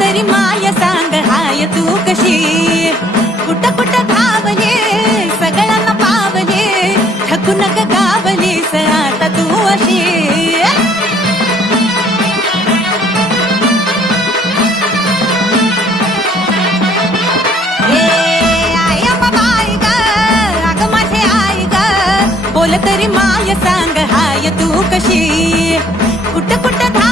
तरी माय सांग हाय तू कशी कुठ कुठ धावले सगळ्यांना पावले ठकून ग गावलीस आता तू अशी बोल तरी माय सांग हाय तू कशी कुठ कुठ